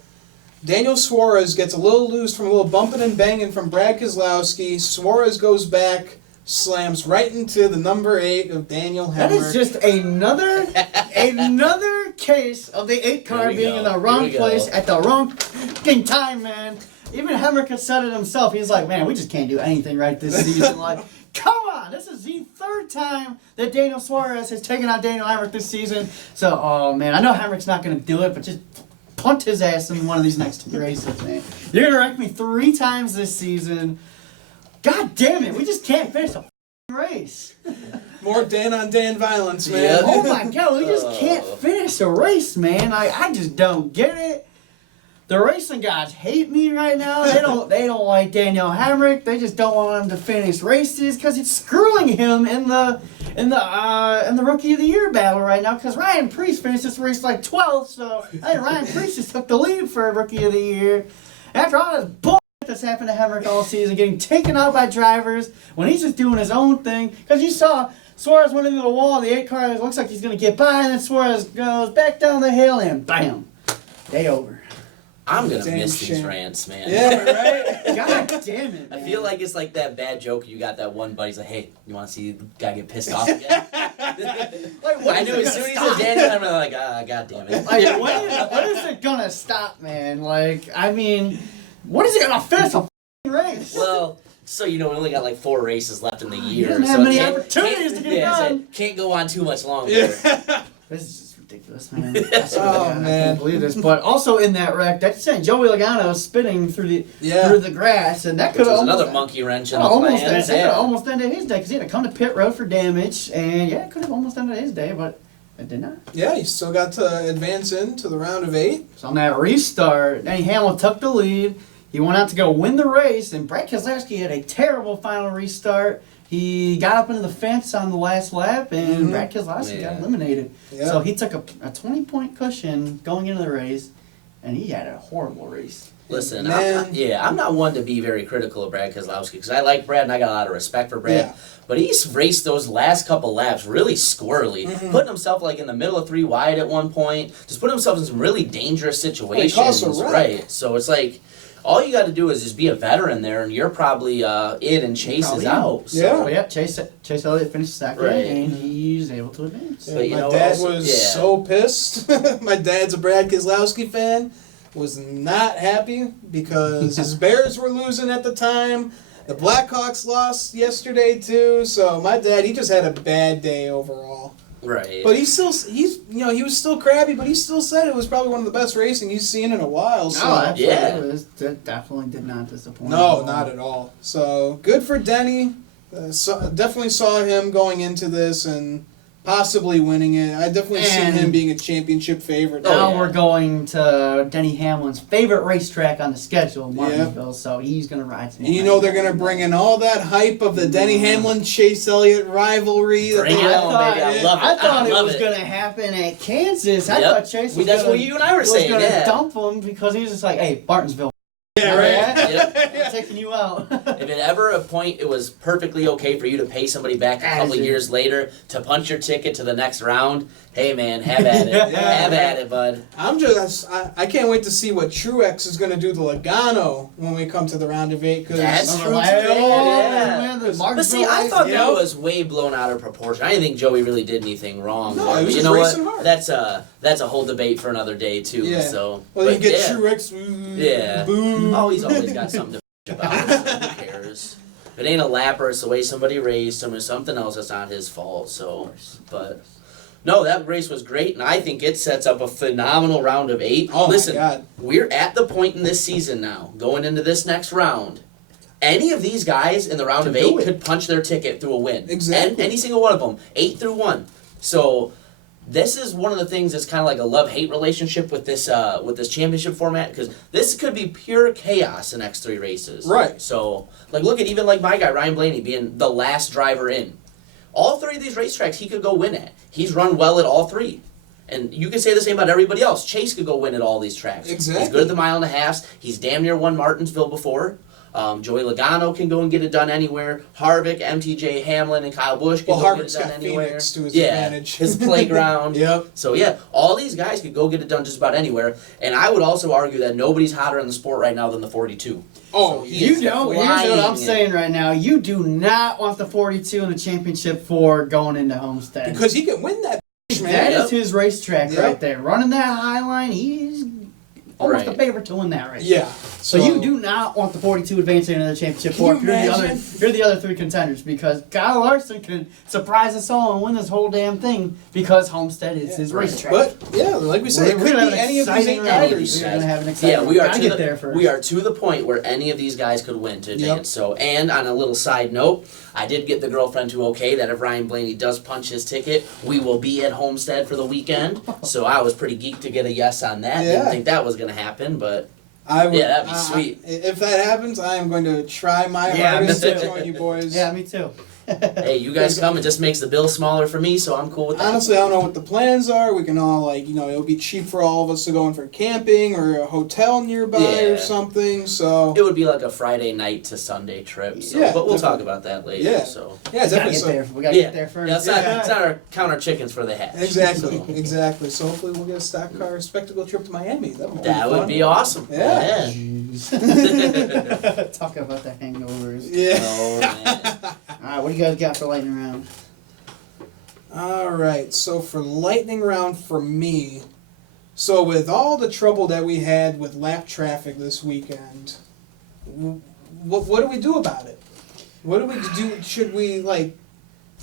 Daniel Suarez gets a little loose from a little bumping and banging from Brad Keselowski. Suarez goes back, slams right into the number 8 of Daniel That Hemrick. is just another case of the 8 car Here we being go. in the Here wrong we go. place at the wrong fucking time, man. Even Hemrick has said it himself. He's like, man, we just can't do anything right this season. Like, come on, this is the 3rd time that Daniel Suarez has taken out Daniel Hemrick this season. So, oh man, I know Hemrick's not going to do it, but just punt his ass in one of these next 2 races, man. You're going to wreck me 3 times this season. God damn it, we just can't finish a race. More Dan-on-Dan violence, man. Yeah. Oh my god, we just can't finish a race, man. I just don't get it. The racing guys hate me right now. They don't like Daniel Hemrick. They just don't want him to finish races because it's screwing him in the Rookie of the Year battle right now. Because Ryan Preece finished this race like 12th, so I think Ryan Preece just took the lead for Rookie of the Year. After all this bull that's happened to Hemrick all season, getting taken out by drivers when he's just doing his own thing. Because you saw Suarez went into the wall, the 8 car looks like he's going to get by, and then Suarez goes back down the hill, and bam, day over. I'm going to Damn miss these shame. rants, man. Yeah, right? God damn it, man. I feel like it's like that bad joke you got that one buddy's like, hey, you want to see the guy get pissed off again? Like, when I is knew it as gonna soon as he stop? said Daniel, I'm like, god damn it. Like, when is it gonna stop, man? Like, I mean, when is it gonna finish a f***ing race? Well, so we only got like 4 races left in the year. doesn't have so many can't- opportunities can't- to get it so done. can't go on too much longer. Yeah. This is just ridiculous, man. I swear to Oh, God, I man. can't believe this. But also in that wreck, that's saying Joey Logano spinning through the grass, and that Which could was have another monkey wrench in the almost plans. ended, almost ended his day because he had to come to pit road for damage, and yeah, it could have almost ended his day, but it did not. Yeah, he still got to advance into the round of 8. So on that restart, Denny Hamlin took the lead. He went out to go win the race, and Brad Keselowski had a terrible final restart. He got up into the fence on the last lap, and Brad Keselowski got eliminated. Yeah. So he took a 20-point cushion going into the race, and he had a horrible race. Listen, Man. I'm not one to be very critical of Brad Keselowski because I like Brad and I got a lot of respect for Brad. Yeah. But he's raced those last couple laps really squirrely, putting himself like in the middle of 3 wide at one point, just putting himself in some really dangerous situations. caused a wreck. Right. So it's like all you got to do is just be a veteran there, and you're probably in and Chase Probably is in. out. So. Yeah. Well, yeah, Chase Elliott finished second, Right. and he's able to advance. But you my know, dad also- was yeah. so pissed. My dad's a Brad Keselowski fan. Was not happy because his Bears were losing at the time. The Blackhawks lost yesterday too. So my dad, he just had a bad day overall. Right. But he was still crabby, but he still said it was probably one of the best racing he's seen in a while. So. Oh, absolutely. Yeah. It definitely did not disappoint. No, not at all. So good for Denny. Definitely saw him going into this and possibly winning it. I definitely see And- him being a championship favorite. Now yeah. we're going to Denny Hamlin's favorite racetrack on the schedule, Martinsville, so he's going to ride some. And you know they're going to bring in all that hype of the Denny Hamlin Chase Elliott rivalry. that Bring they- it on, baby. I love it. I thought it love was it. going to happen at Kansas. I Yep. thought Chase was That's gonna, what you and I were saying, was gonna yeah. dump him because he was just like, hey, Bartonsville. Yeah, right. Yep. I'm taking you out. If at ever a point it was perfectly okay for you to pay somebody back a couple As in- years later to punch your ticket to the next round, hey man, have at it. Yeah. Have at it, bud. I can't wait to see what Truex is going to do to Logano when we come to the round of 8. Cause That's true, too. Yeah. But see, I thought Yeah. that was way blown out of proportion. I didn't think Joey really did anything wrong. No, there. he was But you just know racing what? hard. That's a whole debate for another day too. Yeah. So, Well, but you get yeah. Truex. Yeah. Boo. Oh, he's always got something to about. So who cares? If it ain't a lapper, it's the way somebody raced him or something else. That's not his fault. So, but no, that race was great, and I think it sets up a phenomenal round of 8. Oh, Listen, my God. we're at the point in this season now, going into this next round. Any of these guys in the round Can of do 8 it. could punch their ticket through a win. Exactly. And any single one of them, 8 through 1. So this is one of the things that's kind of like a love-hate relationship with this championship format, because this could be pure chaos the next 3 races. Right. So, like, look at even like my guy Ryan Blaney being the last driver in. All 3 of these racetracks he could go win at. He's run well at all 3. And you can say the same about everybody else. Chase could go win at all these tracks. Exactly. He's good at the mile and a half. He's damn near won Martinsville before. Joey Logano can go and get it done anywhere. Harvick, MTJ, Hamlin, and Kyle Busch can Well, go get Harvick's it done got anywhere. Phoenix to his yeah, advantage. his playground. Yep. So yeah, all these guys could go get it done just about anywhere. And I would also argue that nobody's hotter in the sport right now than the 42. Oh, So he You is know, here's flying what I'm it. saying right now. You do not want the 42 in the championship 4 going into Homestead. because he can win that. Man. That Yep. is his racetrack Yep. right there. Running that high line, he's almost Right. a favorite to win that race. Yeah. So you do not want the 42 advancing into the championship Can 4. you You're the imagine? you're the other 3 contenders, because Kyle Larson could surprise us all and win this whole damn thing because Homestead is his Right. racetrack. But yeah, like we said, it We're could gonna be have an any of these exciting 8 round. riders. We're gonna have an exciting. Yeah, we are Gotta to get the, there first. we are to the point where any of these guys could win to advance. Yep. So, and on a little side note, I did get the girlfriend to okay that if Ryan Blaney does punch his ticket, we will be at Homestead for the weekend. So I was pretty geeked to get a yes on that. Yeah. Didn't think that was going to happen, but I would, Yeah, that'd be sweet. If that happens, I am going to try my Yeah, hardest me to too. join you boys. Yeah, me too. hey, you guys come. It just makes the bill smaller for me, so I'm cool with that. Honestly, I don't know what the plans are. We can all, it'll be cheap for all of us to go in for camping or a hotel nearby Yeah. or something. So, It would be like a Friday night to Sunday trip. So, Yeah, but we'll definitely. talk about that later. Yeah. So. yeah, We gotta definitely. get So, there. We gotta get there first. Yeah, it's not our counter chickens for the hash. exactly, So. exactly. So hopefully we'll get a stock car spectacle trip to Miami. That would be awesome. Yeah. Talk about the hangovers. Yeah. Oh, man. Alright, what do you guys got for lightning round? All right. So for lightning round for me, so with all the trouble that we had with lap traffic this weekend, what do we do about it? What do we do?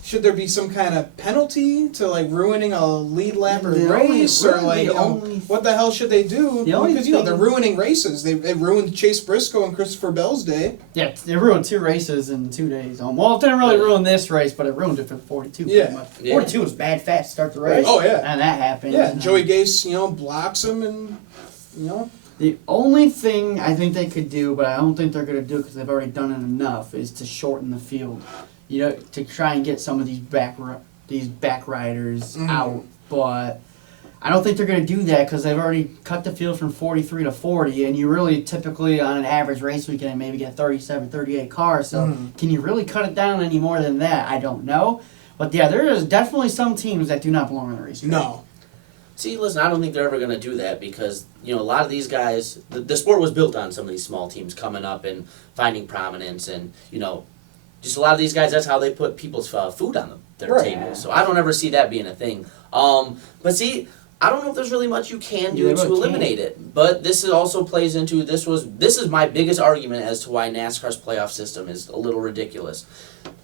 Should there be some kind of penalty to ruining a lead lap or The only- race, or really the only- what the hell should they do? The only Because thing- they're ruining races. They ruined Chase Briscoe and Christopher Bell's day. Yeah, they ruined 2 races in 2 days. Well, it didn't really ruin this race, but it ruined it for 42. Yeah. Pretty much. Yeah. 42 was bad fast to start the race. Oh, yeah. And that happened. Yeah, And, Joey Gase, blocks him and The only thing I think they could do, but I don't think they're going to do because they've already done it enough, is to shorten the field. To try and get some of these back riders Mhm. out. But I don't think they're going to do that because they've already cut the field from 43 to 40, and you really typically on an average race weekend maybe get 37, 38 cars. So can you really cut it down any more than that? I don't know. But yeah, there is definitely some teams that do not belong on the racetrack. No. See, listen, I don't think they're ever going to do that because, a lot of these guys, the sport was built on some of these small teams coming up and finding prominence and, just a lot of these guys, that's how they put people's food on their table. So I don't ever see that being a thing. But see, I don't know if there's really much you can do to eliminate it. But this also plays into, this is my biggest argument as to why NASCAR's playoff system is a little ridiculous.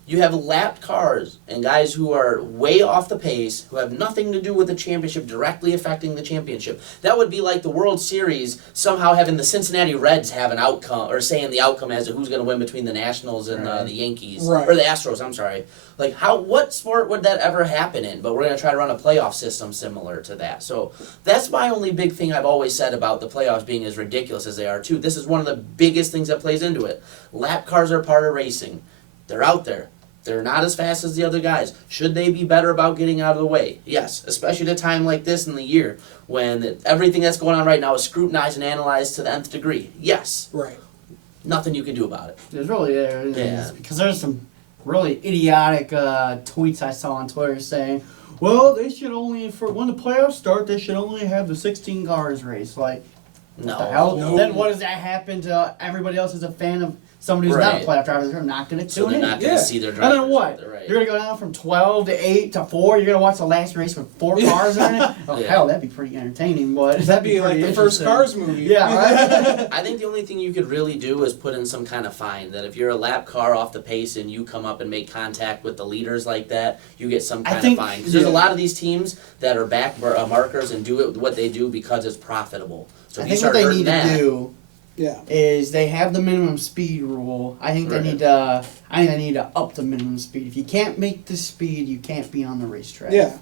You have lapped cars and guys who are way off the pace, who have nothing to do with the championship, directly affecting the championship. That would be like the World Series somehow having the Cincinnati Reds have an outcome, or saying the outcome as to who's going to win between the Nationals and the Yankees. Right. Or the Astros, I'm sorry. Like, what sport would that ever happen in? But we're going to try to run a playoff system similar to that. So that's my only big thing I've always said about the playoffs being as ridiculous as they are, too. This is one of the biggest things that plays into it. Lap cars are part of racing. They're out there. They're not as fast as the other guys. Should they be better about getting out of the way? Yes, especially at a time like this in the year when everything that's going on right now is scrutinized and analyzed to the nth degree. Yes. Right. Nothing you can do about it. There's really because there's some really idiotic tweets I saw on Twitter saying, well, they should only, for when the playoffs start, they should only have the 16 cars race. Like, No. what the hell? No. Then what does that happen to everybody else who's a fan of somebody who's not a playoff driver? They're not going to So tune they're in. not going to see their drivers. And then what? Right. You're going to go down from 12 to 8 to 4. You're going to watch the last race with 4 cars in it? Oh, Yeah. hell, that'd be pretty entertaining. But That'd be like the first Cars movie. Yeah, right? I think the only thing you could really do is put in some kind of fine. That if you're a lap car off the pace and you come up and make contact with the leaders like that, you get some kind of fine. Because there's a lot of these teams that are back markers and do what they do because it's profitable. So I if you think what start they hurting need that, to do is they have the minimum speed rule. I think they need to. I think they need to up the minimum speed. If you can't make the speed, you can't be on the racetrack. Yeah.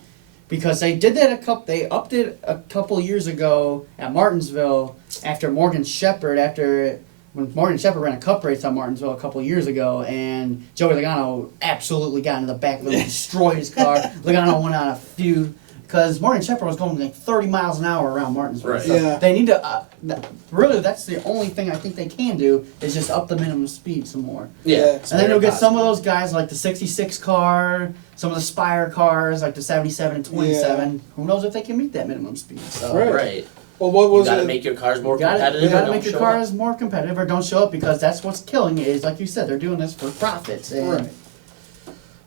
Because they did that They upped it a couple years ago at Martinsville after Morgan Shepherd. When Morgan Shepherd ran a cup race on Martinsville a couple years ago, and Joey Logano absolutely got into the back of him and destroyed his car. Logano went on a feud. Because Morgan Shepherd was going like 30 miles an hour around Martinsville. Right. So they need to, really, that's the only thing I think they can do is just up the minimum speed some more. Yeah. And then you'll get some of those guys like the 66 car, some of the Spire cars like the 77 and 27. Yeah. Who knows if they can meet that minimum speed. So. Right. Well, what was you gotta make your cars more competitive. You gotta make your cars more competitive or don't show up because that's what's killing it is, like you said, they're doing this for profits. And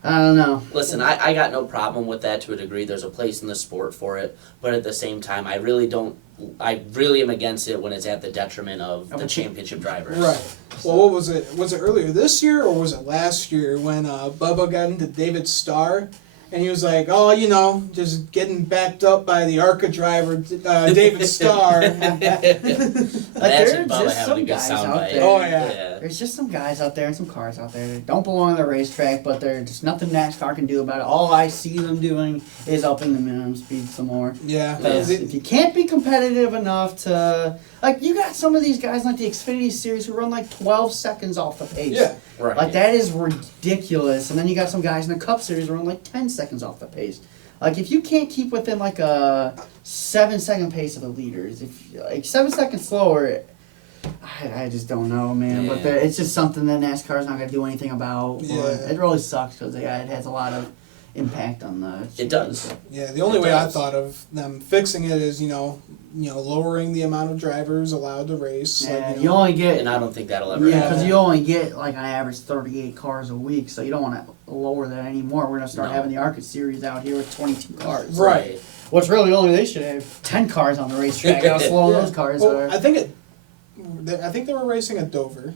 I don't know. Listen, I got no problem with that to a degree. There's a place in the sport for it. But at the same time, I really am against it when it's at the detriment of the championship drivers. Right. Well, what was it? Was it earlier this year or was it last year when Bubba got into David Starr? And he was like, oh, just getting backed up by the ARCA driver, David Starr. Imagine Bubba having a good soundbite. Oh, yeah. There's just some guys out there and some cars out there that don't belong on the racetrack, but there's just nothing NASCAR can do about it. All I see them doing is upping the minimum speed some more. Yeah. If you can't be competitive enough to... Like, you got some of these guys like the Xfinity Series who run like 12 seconds off the pace. Yeah. Right. Like, that is ridiculous. And then you got some guys in the Cup Series who run like 10 seconds off the pace. Like, if you can't keep within like a 7-second pace of the leaders, if like 7 seconds slower, I just don't know, man. Yeah. But it's just something that NASCAR's not going to do anything about. Yeah. It really sucks because it has a lot of impact on the... It does. Yeah, the only way I thought of them fixing it is, lowering the amount of drivers allowed to race. Yeah, like, you only get... And I don't think that'll ever Yeah, happen. because you only get like on average 38 cars a week, so you don't want to lower that anymore. We're going to start having the ARCA Series out here with 22 cars. Right. What's really only they should have 10 cars on the racetrack. How slow those cars are. I think they were racing at Dover.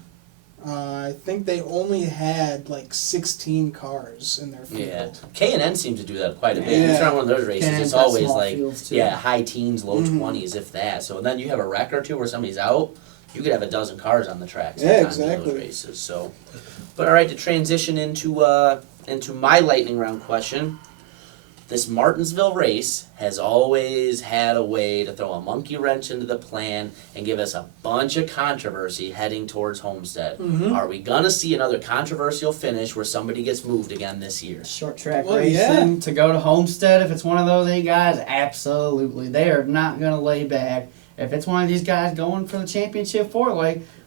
I think they only had like 16 cars in their field. Yeah, K&N seems to do that quite a bit. Yeah. If you're on one of those races, K&N's it's got always small like fields, too. high teens, low 20s, if that. So then you have a wreck or two where somebody's out, you could have a dozen cars on the track sometimes in those races. So, but all right, to transition into my lightning round question, this Martinsville race has always had a way to throw a monkey wrench into the plan and give us a bunch of controversy heading towards Homestead. Are we going to see another controversial finish where somebody gets moved again this year? Short track Well, racing to go to Homestead, if it's one of those 8 guys, absolutely. They are not going to lay back. If it's one of these guys going for the championship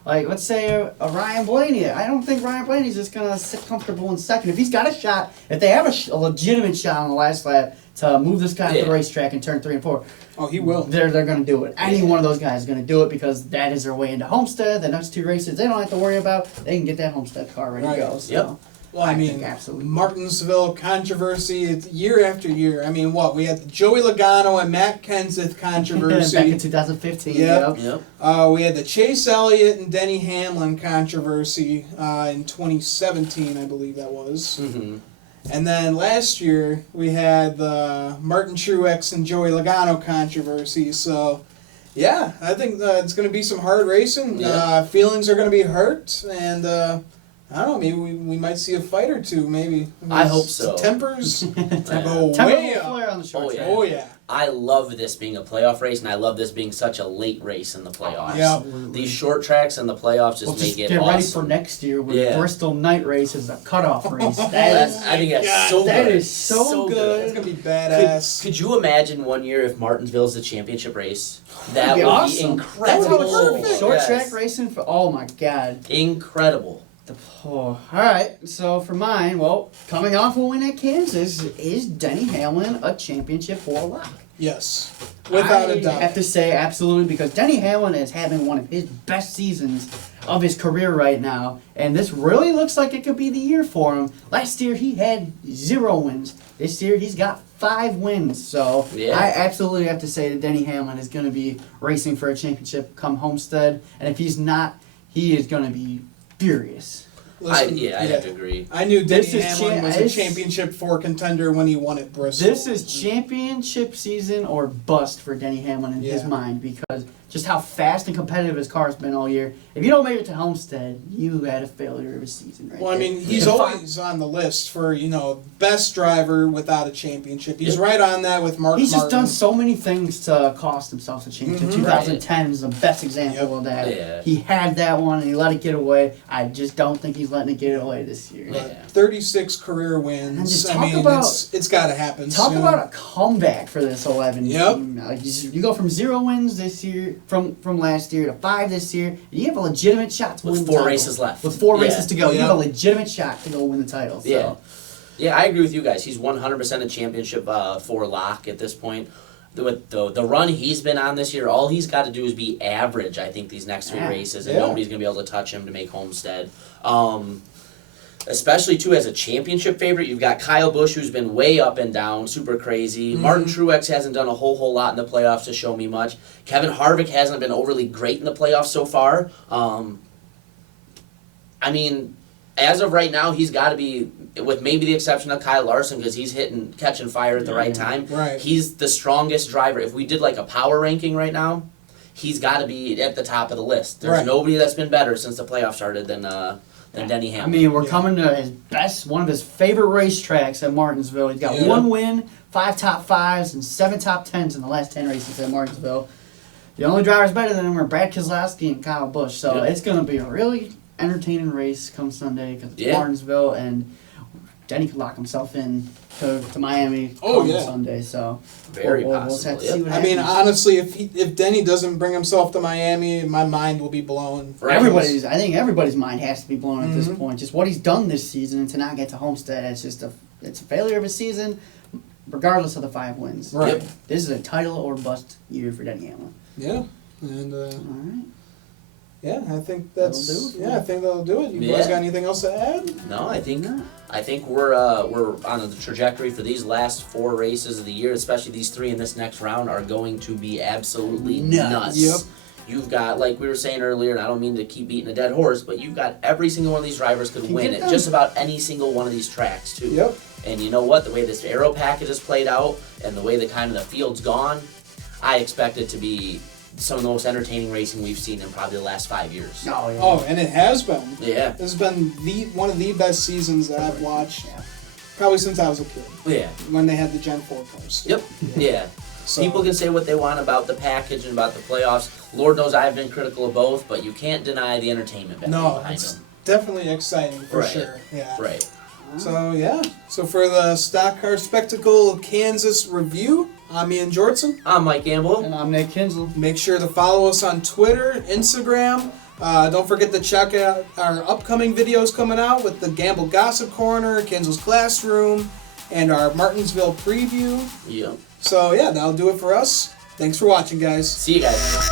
like let's say a Ryan Blaney, I don't think Ryan Blaney's just going to sit comfortable in second. If he's got a shot, if they have a legitimate shot on the last lap to move this guy to the racetrack in turn 3 and 4, Oh, he will. they're going to do it. Any one of those guys is going to do it because that is their way into Homestead. The next 2 races they don't have to worry about. They can get that Homestead car ready to go. So. Yep. Well, I mean, think absolutely. Martinsville controversy, it's year after year. I mean, what? We had the Joey Logano and Matt Kenseth controversy. Back in 2015. Yep. Yep. We had the Chase Elliott and Denny Hamlin controversy in 2017, I believe that was. Mm-hmm. And then last year, we had the Martin Truex and Joey Logano controversy. So, yeah, I think it's going to be some hard racing. Yeah. Feelings are going to be hurt, and I don't know, maybe we might see a fight or two, maybe. I hope so. Tempers go Temper way will up. flare on the short Oh, track. yeah. Oh, yeah. I love this being a playoff race, and I love this being such a late race in the playoffs. Yeah. Absolutely. These short tracks and the playoffs just Well, make it get awesome. ready for next year with Yeah. Bristol night race as a cutoff race. I think that's God, so that good. is so It's good. going to be badass. Could you imagine one year if Martinsville's the championship race? That That'd be would awesome. be incredible. That's how it's Perfect. short Yes. track racing for. Oh my god. Incredible. All right. So for mine, well, coming off a win at Kansas, is Denny Hamlin a championship 4 lock? Yes. Without a doubt. I have to say absolutely because Denny Hamlin is having one of his best seasons of his career right now, and this really looks like it could be the year for him. Last year he had 0 wins. This year he's got 5 wins. So Yeah. I absolutely have to say that Denny Hamlin is going to be racing for a championship come Homestead, and if he's not, he is going to be furious. Listen, I have to agree. I knew Denny This is Hamlin was a this- championship 4 contender when he won at Bristol. This is championship season or bust for Denny Hamlin in his Yeah. mind because just how fast and competitive his car's been all year. If you don't make it to Homestead, you had a failure of a season right Well, I there. mean, he's And always on the list for, best driver without a championship. He's right on that with Mark He's just Martin. done so many things to cost himself a championship. Mhm. 2010 is the best example of that. Yeah. He had that one and he let it get away. I just don't think he's letting it get away this year. Yeah. 36 career wins. And just I talk mean, about- it's got to happen. Talk soon. about a comeback for this 11 Yep. team. Like, you go from 0 wins this year, from last year to 5 this year. You have a legitimate shot to win With the 4 title. races left. With 4 Yeah. races to go, you Yeah. have a legitimate shot to go win the title. So. Yeah. Yeah, I agree with you guys. He's 100% a championship 4 lock at this point. With the run he's been on this year, all he's got to do is be average, I think, these next 3 Yeah. races, and Yeah. nobody's going to be able to touch him to make Homestead. Especially, too, as a championship favorite, you've got Kyle Busch, who's been way up and down, super crazy. Mhm. Martin Truex hasn't done a whole lot in the playoffs to show me much. Kevin Harvick hasn't been overly great in the playoffs so far. I mean, as of right now, he's got to be, with maybe the exception of Kyle Larson, because he's catching fire at the right time. Right. He's the strongest driver. If we did like a power ranking right now, he's got to be at the top of the list. There's Right. nobody that's been better since the playoffs started than Denny I Hamlin. mean, we're Yeah. coming to his best, one of his favorite racetracks at Martinsville. He's got Yeah. 1 win, 5 top 5s, and 7 top 10s in the last 10 races at Martinsville. The only drivers better than him are Brad Keselowski and Kyle Busch. So Yeah. it's going to be a really entertaining race come Sunday because it's Yeah. Martinsville, and Denny could lock himself in to Miami Oh, come yeah. Sunday. So Very we'll possible. have to Yep. see what I mean, happens. honestly, if Denny doesn't bring himself to Miami, my mind will be blown. Right. I think everybody's mind has to be blown at this Mhm. point. Just what he's done this season and to not get to Homestead, it's a failure of a season, regardless of the 5 wins. Right. Yep. This is a title or bust year for Denny Hamlin. Yeah. And All right. yeah, I think that's That'll do it. I think that'll do it. You Yeah. guys got anything else to add? No, I think we're on the trajectory for these last 4 races of the year, especially these 3 in this next round, are going to be absolutely nuts. Yep. You've got, like we were saying earlier, and I don't mean to keep beating a dead horse, but you've got every single one of these drivers could Can win get at them. just about any single one of these tracks too. Yep. And you know what? The way this aero package is played out, and the way the kind of the field's gone, I expect it to be some of the most entertaining racing we've seen in probably the last 5 years. Oh, yeah. Oh, and it has been. Yeah. This has been one of the best seasons that I've watched. Yeah. Probably since I was a kid. Yeah. When they had the Gen 4 cars. Yep. Yeah. So, People can say what they want about the package and about the playoffs. Lord knows I've been critical of both, but you can't deny the entertainment value behind it's them. definitely exciting for Right. sure. Yeah. Right. So yeah. So for the Stock Car Spectacle Kansas review, I'm Ian Jortson. I'm Mike Gamble. And I'm Nick Kinsel. Make sure to follow us on Twitter, Instagram. Don't forget to check out our upcoming videos coming out with the Gamble Gossip Corner, Kinsel's Classroom, and our Martinsville preview. Yep. So yeah, that'll do it for us. Thanks for watching, guys. See you guys.